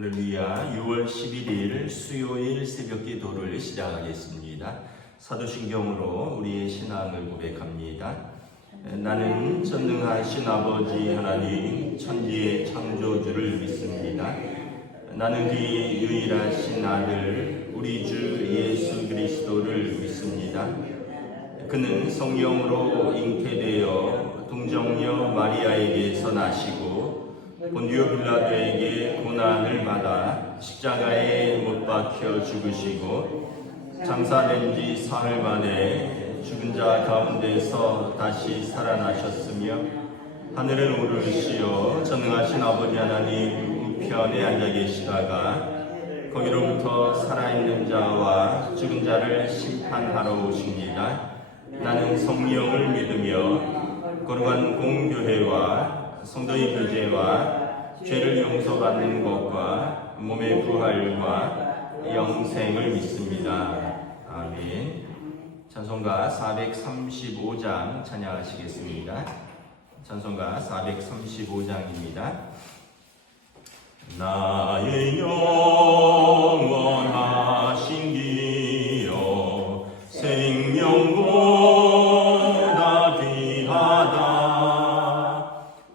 할렐루야. 6월 11일 수요일 새벽 기도를 시작하겠습니다. 사도신경으로 우리의 신앙을 고백합니다. 나는 전능하신 아버지 하나님 천지의 창조주를 믿습니다. 나는 그의 유일하신 아들 우리 주 예수 그리스도를 믿습니다. 그는 성령으로 잉태되어 동정녀 마리아에게서 나시고 본디오 빌라도에게 고난을 받아 십자가에 못 박혀 죽으시고 장사된 지 사흘 만에 죽은 자 가운데서 다시 살아나셨으며 하늘을 오르시어 전능하신 아버지 하나님 우편에 앉아 계시다가 거기로부터 살아있는 자와 죽은 자를 심판하러 오십니다. 나는 성령을 믿으며 거룩한 공교회와 성도의 교제와 죄를 용서받는 것과 몸의 부활과 영생을 믿습니다. 아멘. 찬송가 435장 찬양하시겠습니다. 찬송가 435장입니다. 나의 영원하신 기여 생명보다 귀하다.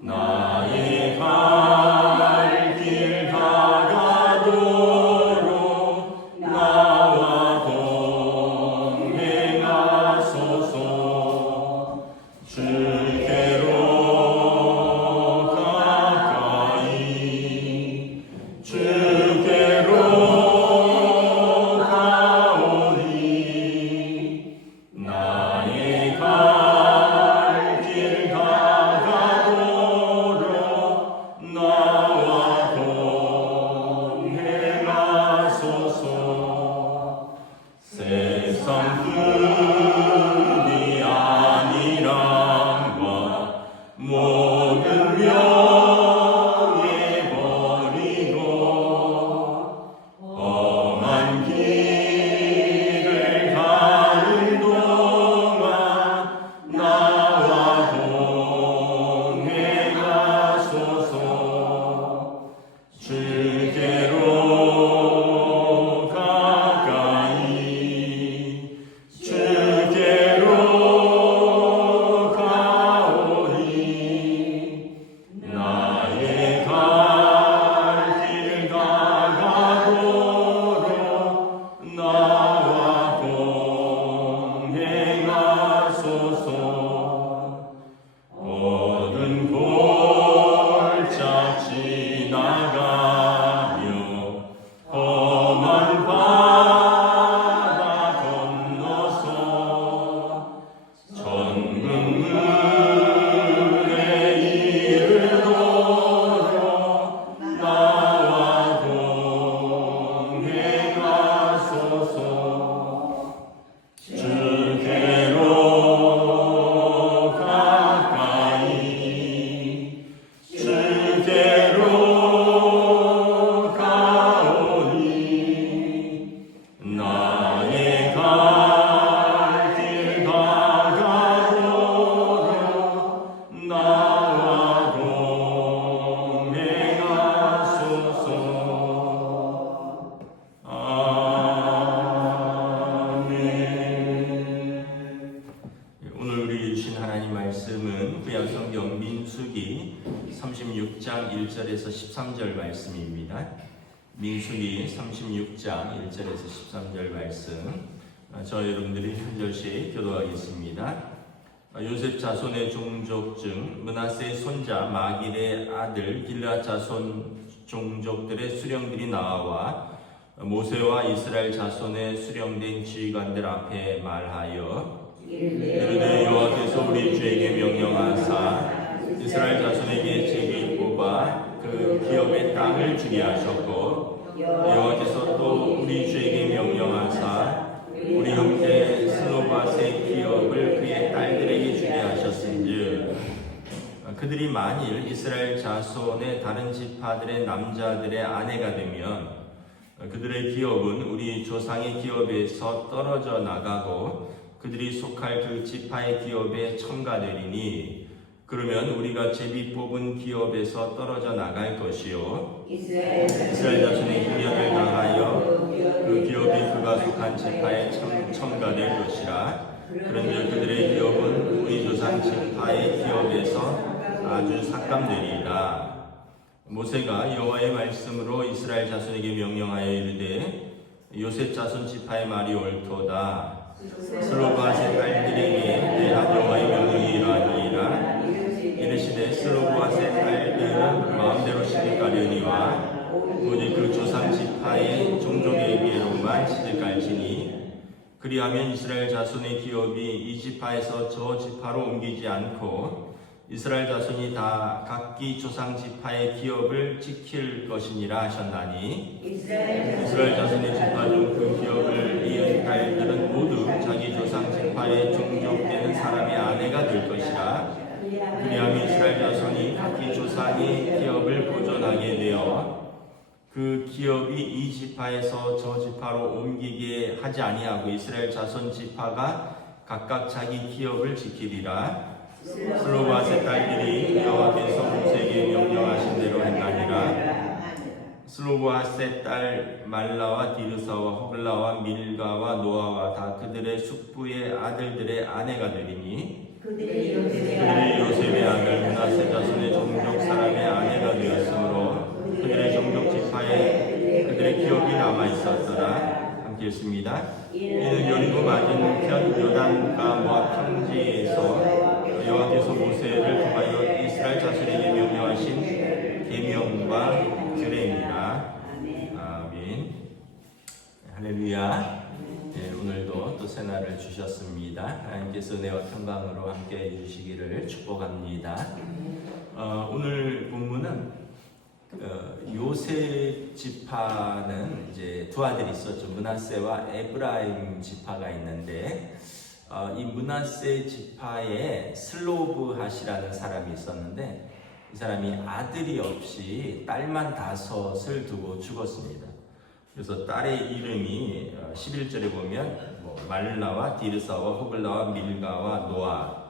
나의 갈 길 다가도록 나와 동행하소서. 주께로 가까이 주께로 가오니 나의 갈 길 다가도록 나와 동행하소서. 세상 뜻이 아니란과 모든 명예 버리고 험한 길을 가는 동안 나와 동행하소서. 주께로 가까이 주께로 가오니 나의 갈 길 다가도록 나와 동행하소서. 모든 골짝 지나가며 험한 바다 건너서 천국문에 이르도록 나와 동행하소서. 주께로 가까이 주께로 가오니 나의 갈 길 다가도록 나와 동행하소서. 아멘. 오늘 우리 주신 하나님 말씀은 구약 성경 민수기 36장 1절에서 13절 말씀입니다. 민수기 36장 1절에서 13절 말씀, 저 여러분들이 한 절씩 교도하겠습니다. 요셉 자손의 종족 중 므낫세의 손자 마길의 아들 길앗 자손 종족들의 수령들이 나와 모세와 이스라엘 자손의 수령된 지휘관들 앞에 말하여 이르되 여호와께서 우리 주에게 명령하사 이스라엘 자손에게 제비 뽑아 그 기업의 땅을 주게 하셨고 여호와께서 또 우리 주에게 명령하사 우리 형제 스노밧의 기업을 그의 딸들에게 주게 하셨은즉 그들이 만일 이스라엘 자손의 다른 지파들의 남자들의 아내가 되면 그들의 기업은 우리 조상의 기업에서 떨어져 나가고 그들이 속할 그 지파의 기업에 첨가되리니 그러면 우리가 제비 뽑은 기업에서 떨어져 나갈 것이요 이스라엘 자손의 인연을 당하여 그 기업이 그가 속한 지파에 첨가될 것이라. 그런데 그들의 기업은 우리 조상 지파의 기업에서 아주 삭감되리이다. 모세가 여호와의 말씀으로 이스라엘 자손에게 명령하여 이르되 요셉 자손 지파의 말이 옳도다. 슬로바앗의 딸들에게 대한 여호와의 명령이 이러하니라. 이르시되 슬로바앗의 딸들은 마음대로 시집가려니와 오직 그 조상 지파의 종족에게로만 시집갈지니 그리하면 이스라엘 자손의 기업이 이 지파에서 저 지파로 옮기지 않고 이스라엘 자손이 다 각기 조상 지파의 기업을 지킬 것이니라 하셨나니 이스라엘 자손의 지파 중 그 기업을 이은 딸들은 모두 자기 조상 지파의 종족되는 사람의 아내가 될 것이라. 그리하면 이스라엘 자손이 각기 조상의 기업을 보존하게 되어 그 기업이 이 지파에서 저 지파로 옮기게 하지 아니하고 이스라엘 자손 지파가 각각 자기 기업을 지키리라. 슬로바앗의 딸들이 여호와께서 모세에게 명령하신 대로 행하니라. 슬로바앗의 딸 말라와 디르사와 호글라와 밀가와 노아와 다 그들의 숙부의 아들들의 아내가 되리니 그들이 요셉의 아들 므낫세 자손의 종족 사람의 아내가 되었으므로 그들의 종족 지파에 그들의 기업이 남아 있었더라. 함께 읽습니다. 이는 여리고 맞은편 요단가 모압 평지에서 여호와께서 모세를 통하여 이스라엘 자손에게 명령하신 계명과 규례니라. 아멘. 할렐루야. 오늘도 또 새날을 주셨습니다. 하나님께서 은혜와 평강으로 함께 해주시기를 축복합니다. 오늘 본문은 요셉 지파는 이제 두 아들이 있었죠. 므낫세와 에브라임 지파가 있는데 이 므낫세 지파에 슬로브핫이라는 사람이 있었는데 이 사람이 아들이 없이 딸만 5을 두고 죽었습니다. 그래서 딸의 이름이 11절에 보면 말라와 디르사와 호글라와 밀가와 노아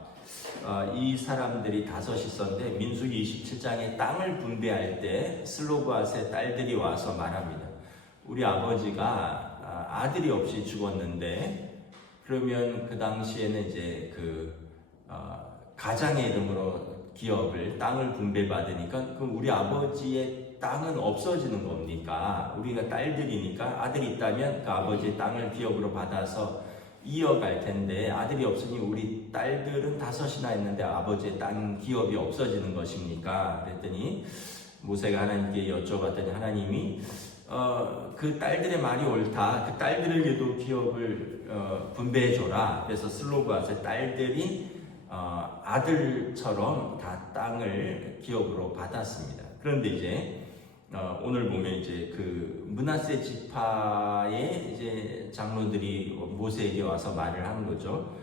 이 사람들이 5이 있었는데 민수기 27장에 땅을 분배할 때 슬로브핫의 딸들이 와서 말합니다. 우리 아버지가 아들이 없이 죽었는데 그러면 그 당시에는 이제 가장의 이름으로 기업을 땅을 분배받으니까 그럼 우리 아버지의 땅은 없어지는 겁니까? 우리가 딸들이니까 아들이 있다면 그 아버지의 땅을 기업으로 받아서 이어갈 텐데 아들이 없으니 우리 딸들은 5이나 있는데 아버지의 땅 기업이 없어지는 것입니까? 그랬더니 모세가 하나님께 여쭤봤더니 하나님이 그 딸들의 말이 옳다. 그 딸들에게도 기업을 분배해줘라. 그래서 슬로브핫의 딸들이 아들처럼 다 땅을 기업으로 받았습니다. 그런데 이제 오늘 보면 이제 그 므낫세 지파의 이제 장로들이 모세에게 와서 말을 하는 거죠.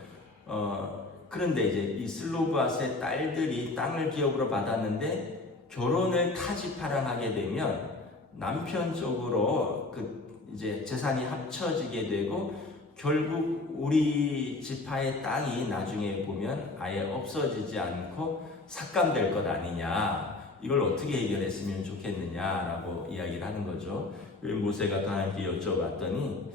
그런데 이제 이 슬로브핫의 딸들이 땅을 기업으로 받았는데 결혼을 타지파랑 하게 되면 남편 쪽으로 이제 재산이 합쳐지게 되고 결국 우리 지파의 땅이 나중에 보면 아예 없어지지 않고 삭감될 것 아니냐. 이걸 어떻게 해결했으면 좋겠느냐라고 이야기를 하는 거죠. 모세가 하나님께 여쭤봤더니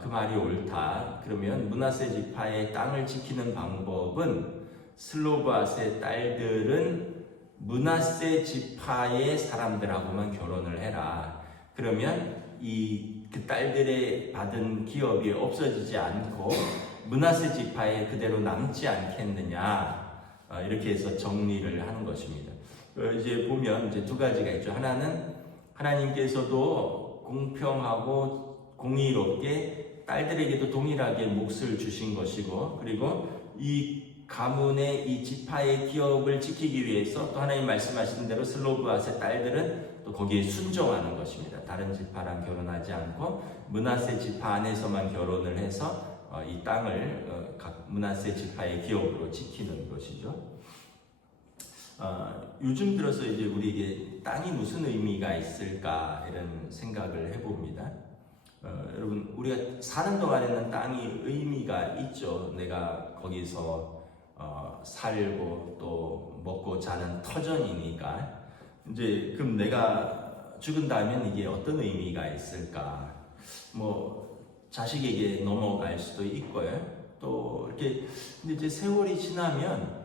그 말이 옳다. 그러면 므낫세 지파의 땅을 지키는 방법은 슬로브핫의 딸들은 므낫세 지파의 사람들하고만 결혼을 해라. 그러면 그 딸들의 받은 기업이 없어지지 않고 므낫세 지파에 그대로 남지 않겠느냐. 이렇게 해서 정리를 하는 것입니다. 이제 보면 이제 두 가지가 있죠. 하나는 하나님께서도 공평하고 공의롭게 딸들에게도 동일하게 몫을 주신 것이고, 그리고 이 가문의 이 지파의 기업을 지키기 위해서 또 하나님 말씀하시는 대로 슬로브핫의 딸들은 또 거기에 순종하는 것입니다. 다른 지파랑 결혼하지 않고 므낫세 지파 안에서만 결혼을 해서 이 땅을 각 므낫세 지파의 기업으로 지키는 것이죠. 요즘 들어서 이제 우리에게 땅이 무슨 의미가 있을까 이런 생각을 해봅니다. 여러분 우리가 사는 동안에는 땅이 의미가 있죠. 내가 거기서 살고 또 먹고 자는 터전이니까 이제 그럼 내가 죽은다면 이게 어떤 의미가 있을까? 뭐 자식에게 넘어갈 수도 있고요. 또 이렇게 근데 이제 세월이 지나면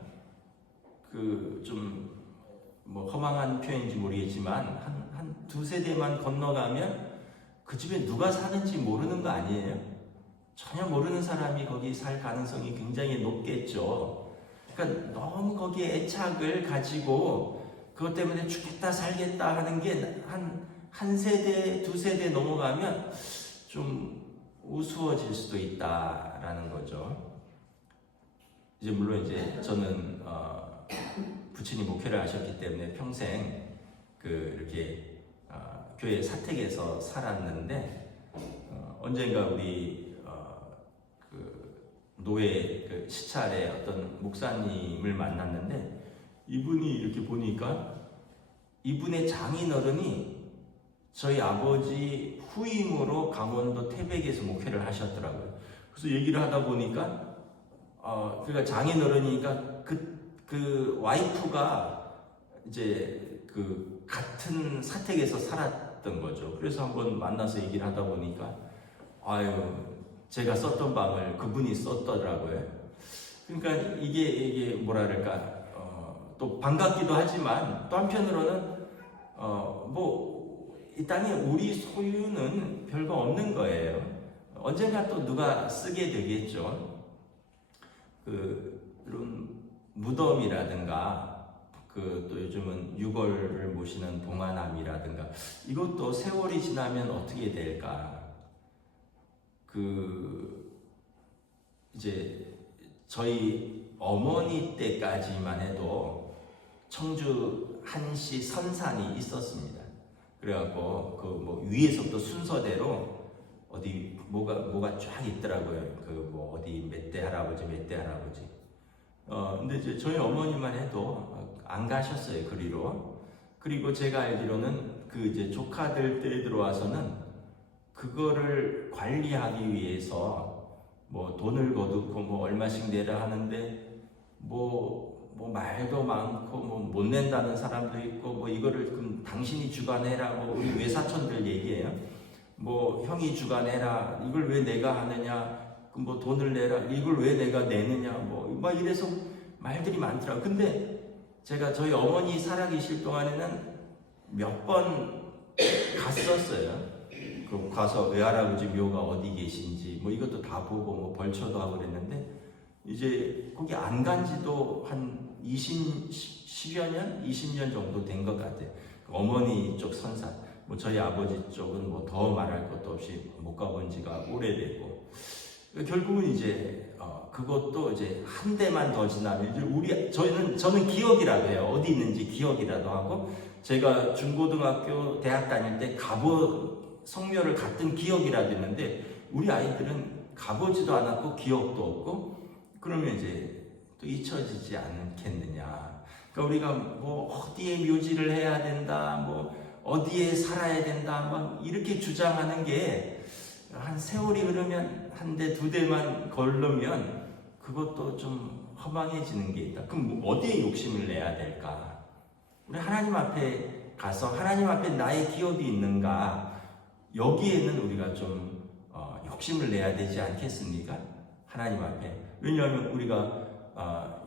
그 좀 뭐 허망한 표현인지 모르겠지만 한 두세 대만 건너가면 그 집에 누가 사는지 모르는 거 아니에요? 전혀 모르는 사람이 거기 살 가능성이 굉장히 높겠죠. 그러니까 너무 거기에 애착을 가지고 그것 때문에 죽겠다 살겠다 하는 게 한 세대 두 세대 넘어가면 좀 우스워질 수도 있다라는 거죠. 이제 물론 이제 저는 부친이 목회를 하셨기 때문에 평생 이렇게 교회 사택에서 살았는데 언젠가 우리 노예 시찰에 어떤 목사님을 만났는데 이분이 이렇게 보니까 이분의 장인어른이 저희 아버지 후임으로 강원도 태백에서 목회를 하셨더라고요. 그래서 얘기를 하다 보니까 그러니까 장인어른이니까 그 와이프가 이제 그 같은 사택에서 살았던 거죠. 그래서 한번 만나서 얘기를 하다 보니까 아유 제가 썼던 방을 그분이 썼더라고요. 그러니까 이게 뭐라 그럴까 또 반갑기도 하지만 또 한편으로는 뭐 이 땅에 우리 소유는 별거 없는 거예요. 언젠가 또 누가 쓰게 되겠죠. 그런 무덤이라든가 또 요즘은 유골을 모시는 봉화남이라든가 이것도 세월이 지나면 어떻게 될까? 이제 저희 어머니 때까지만 해도 청주 한시 선산이 있었습니다. 그래갖고 뭐 위에서부터 순서대로 어디 뭐가 쫙 있더라고요. 뭐 어디 몇 대 할아버지 근데 이제 저희 어머니만 해도 안 가셨어요 그리로. 그리고 제가 알기로는 이제 조카들 때 들어와서는 그거를 관리하기 위해서 뭐 돈을 거두고 뭐 얼마씩 내라 하는데 뭐 말도 많고 뭐 못 낸다는 사람도 있고 뭐 이거를 그럼 당신이 주관해라 뭐 우리 외사촌들 얘기예요. 뭐 형이 주관해라 이걸 왜 내가 하느냐 뭐 돈을 내라 이걸 왜 내가 내느냐 뭐 막 이래서 말들이 많더라고요. 근데 제가 저희 어머니 살아계실 동안에는 몇 번 갔었어요. 그럼 가서 외할아버지 묘가 어디 계신지 뭐 이것도 다 보고 뭐 벌초도 하고 그랬는데 이제 거기 안 간 지도 한 10여 년? 20년 정도 된 것 같아요. 어머니 쪽 선산 뭐 저희 아버지 쪽은 뭐 더 말할 것도 없이 못 가본 지가 오래되고 결국은 이제 그것도 이제 한 대만 더 지나면 이제 저는 기억이라도 해요. 어디 있는지 기억이라도 하고 제가 중고등학교 대학 다닐 때 성묘를 갔던 기억이라도 있는데 우리 아이들은 가보지도 않았고 기억도 없고 그러면 이제 또 잊혀지지 않겠느냐. 그러니까 우리가 뭐 어디에 묘지를 해야 된다, 뭐 어디에 살아야 된다, 막 이렇게 주장하는 게 한 세월이 흐르면 한 대, 두 대만 걸르면 그것도 좀 허망해지는 게 있다. 그럼 어디에 욕심을 내야 될까? 우리 하나님 앞에 가서 하나님 앞에 나의 기업이 있는가? 여기에는 우리가 좀 욕심을 내야 되지 않겠습니까? 하나님 앞에. 왜냐하면 우리가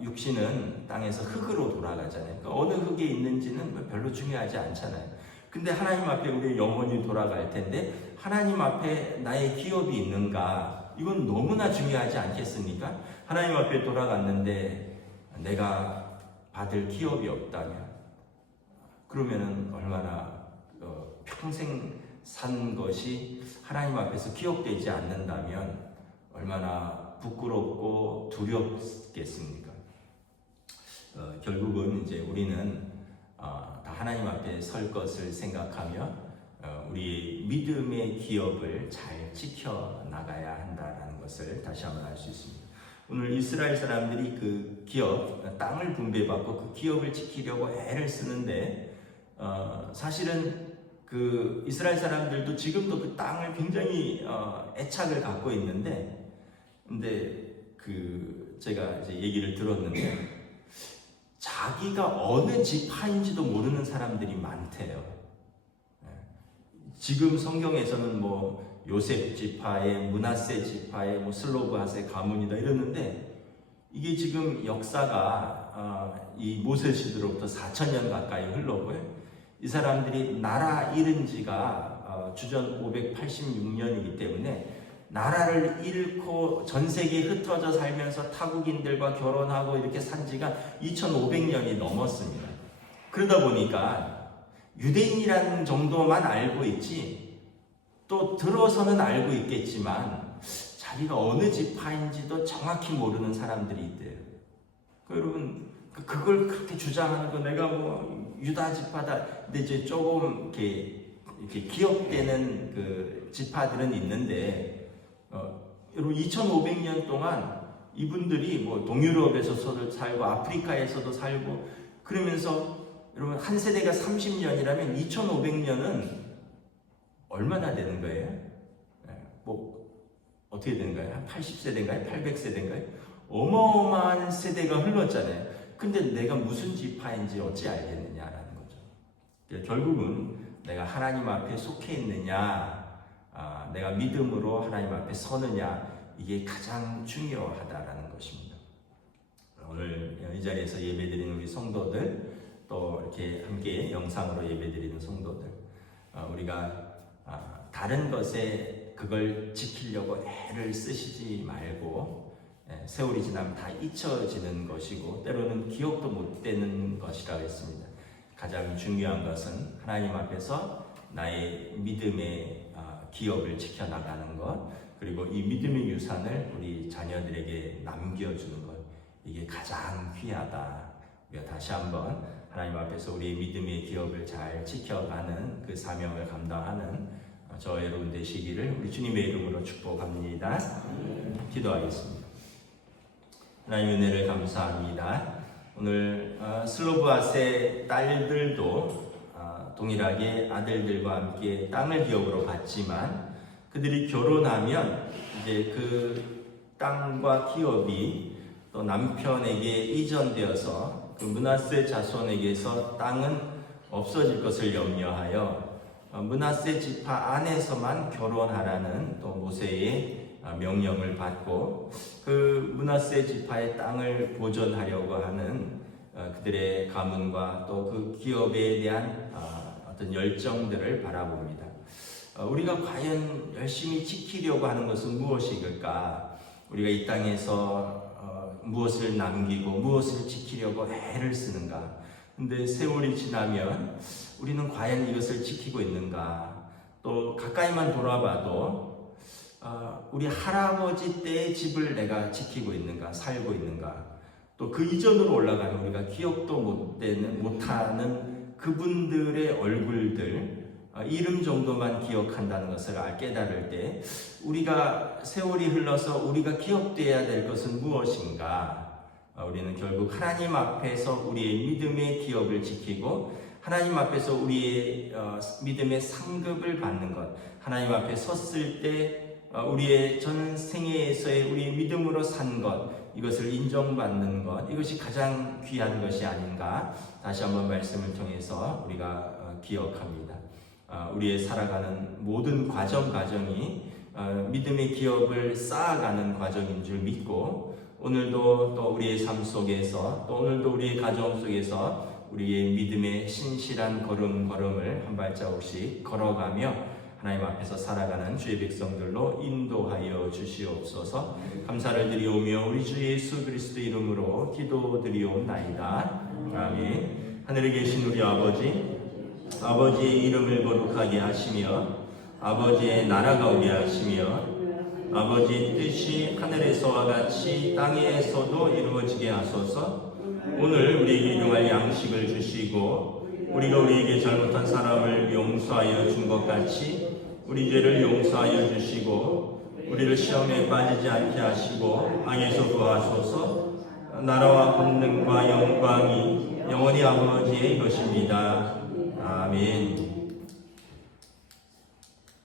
육신은 땅에서 흙으로 돌아가잖아요. 그러니까 어느 흙에 있는지는 별로 중요하지 않잖아요. 근데 하나님 앞에 우리 영혼이 돌아갈 텐데 하나님 앞에 나의 기업이 있는가? 이건 너무나 중요하지 않겠습니까? 하나님 앞에 돌아갔는데 내가 받을 기업이 없다면 그러면은 얼마나 평생 산 것이 하나님 앞에서 기억되지 않는다면 얼마나 부끄럽고 두렵겠습니까? 결국은 이제 우리는 다 하나님 앞에 설 것을 생각하며 우리 믿음의 기업을 잘 지켜나가야 한다는 것을 다시 한번 알 수 있습니다. 오늘 이스라엘 사람들이 그 기업, 땅을 분배받고 그 기업을 지키려고 애를 쓰는데 사실은 그 이스라엘 사람들도 지금도 그 땅을 굉장히 애착을 갖고 있는데 근데 제가 이제 얘기를 들었는데 자기가 어느 지파인지도 모르는 사람들이 많대요. 지금 성경에서는 뭐 요셉 지파의, 므낫세 지파의, 뭐 슬로브핫의 가문이다 이러는데 이게 지금 역사가 이 모세 시대로부터 4,000년 가까이 흘렀고요. 이 사람들이 나라 잃은 지가 주전 586년이기 때문에 나라를 잃고 전 세계에 흩어져 살면서 타국인들과 결혼하고 이렇게 산 지가 2500년이 넘었습니다. 그러다 보니까 유대인이라는 정도만 알고 있지 또 들어서는 알고 있겠지만 자기가 어느 지파인지도 정확히 모르는 사람들이 있대요. 여러분 그걸 그렇게 주장하는 거 내가 뭐 유다 지파다. 근데 이제 조금 이렇게 기억되는 그 지파들은 있는데 여러분 2500년 동안 이분들이 뭐 동유럽에서도 살고 아프리카에서도 살고 그러면서 여러분 한 세대가 30년이라면 2500년은 얼마나 되는 거예요? 뭐 어떻게 되는가요? 한 80세대인가요? 800세대인가요? 어마어마한 세대가 흘렀잖아요. 근데 내가 무슨 지파인지 어찌 알겠느냐라는 거죠. 결국은 내가 하나님 앞에 속해 있느냐, 내가 믿음으로 하나님 앞에 서느냐, 이게 가장 중요하다라는 것입니다. 오늘 이 자리에서 예배드리는 우리 성도들, 또 이렇게 함께 영상으로 예배드리는 성도들, 우리가 다른 것에 그걸 지키려고 애를 쓰시지 말고 세월이 지나면 다 잊혀지는 것이고 때로는 기억도 못 되는 것이라고 했습니다. 가장 중요한 것은 하나님 앞에서 나의 믿음의 기업을 지켜나가는 것, 그리고 이 믿음의 유산을 우리 자녀들에게 남겨주는 것, 이게 가장 귀하다. 우리가 다시 한번 하나님 앞에서 우리의 믿음의 기업을 잘 지켜가는 그 사명을 감당하는 저 여러분 되시기를 우리 주님의 이름으로 축복합니다. 기도하겠습니다. 하나님 은혜를 감사합니다. 오늘 슬로브핫의 딸들도 동일하게 아들들과 함께 땅을 기업으로 받지만 그들이 결혼하면 이제 그 땅과 기업이 또 남편에게 이전되어서 그 므낫세 자손에게서 땅은 없어질 것을 염려하여 므낫세 지파 안에서만 결혼하라는 또 모세의 명령을 받고 그 므낫세 지파의 땅을 보존하려고 하는 그들의 가문과 또 그 기업에 대한 어떤 열정들을 바라봅니다. 우리가 과연 열심히 지키려고 하는 것은 무엇일까? 우리가 이 땅에서 무엇을 남기고 무엇을 지키려고 애를 쓰는가? 근데 세월이 지나면 우리는 과연 이것을 지키고 있는가? 또 가까이만 돌아봐도 우리 할아버지 때의 집을 내가 지키고 있는가? 살고 있는가? 또 그 이전으로 올라가면 우리가 기억도 못하는 그분들의 얼굴들, 이름 정도만 기억한다는 것을 깨달을 때 우리가 세월이 흘러서 우리가 기억되어야 될 것은 무엇인가? 우리는 결국 하나님 앞에서 우리의 믿음의 기업을 지키고 하나님 앞에서 우리의 믿음의 상급을 받는 것, 하나님 앞에 섰을 때 우리의 전 생애에서의 우리의 믿음으로 산 것, 이것을 인정받는 것, 이것이 가장 귀한 것이 아닌가 다시 한번 말씀을 통해서 우리가 기억합니다. 우리의 살아가는 모든 과정이 믿음의 기업을 쌓아가는 과정인 줄 믿고 오늘도 또 우리의 삶 속에서 또 오늘도 우리의 가정 속에서 우리의 믿음의 신실한 걸음을 한 발자국씩 걸어가며 하나님 앞에서 살아가는 주의 백성들로 인도하여 주시옵소서. 감사를 드리오며 우리 주 예수 그리스도 이름으로 기도드리옵나이다. 아멘. 하늘에 계신 우리 아버지의 이름을 거룩하게 하시며 아버지의 나라가 오게 하시며 아버지의 뜻이 하늘에서와 같이 땅에서도 이루어지게 하소서. 오늘 우리에게 일용할 양식을 주시고 우리가 우리에게 잘못한 사람을 용서하여 준 것 같이 우리 죄를 용서하여 주시고 우리를 시험에 빠지지 않게 하시고 악에서 구하소서. 나라와 권능과 영광이 영원히 아버지의 것입니다. 아멘.